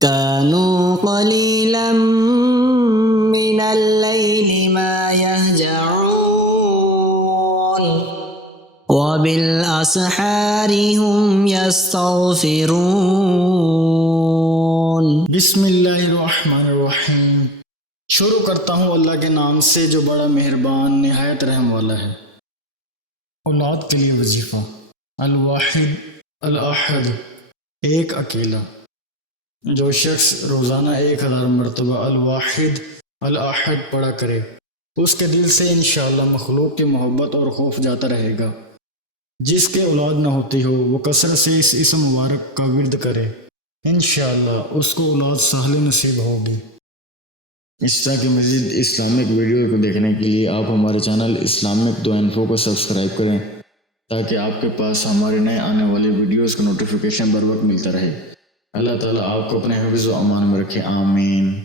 كانوا قليلا من الليل ما يهجعون وبالأسحار هم يستغفرون. بسم اللہ الرحمن الرحیم۔ شروع کرتا ہوں اللہ کے نام سے جو بڑا مہربان نہایت رحم والا ہے۔ اولاد کے لیے وظیفہ: الواحد الاحد، ایک اکیلا۔ جو شخص روزانہ 1000 مرتبہ الواحد الاحد پڑھا کرے اس کے دل سے انشاءاللہ مخلوق کی محبت اور خوف جاتا رہے گا۔ جس کے اولاد نہ ہوتی ہو وہ کثرت سے اس اسم مبارک کا ورد کرے، انشاءاللہ اس کو اولاد صالح نصیب ہوگی۔ اس طرح کی مزید اسلامک ویڈیو کو دیکھنے کے لیے آپ ہمارے چینل اسلامک دو انفو کو سبسکرائب کریں تاکہ آپ کے پاس ہمارے نئے آنے والے ویڈیوز کا نوٹیفیکیشن بر وقت ملتا رہے۔ اللہ تعالیٰ آپ کو اپنے حفظ و امان میں رکھے، آمین۔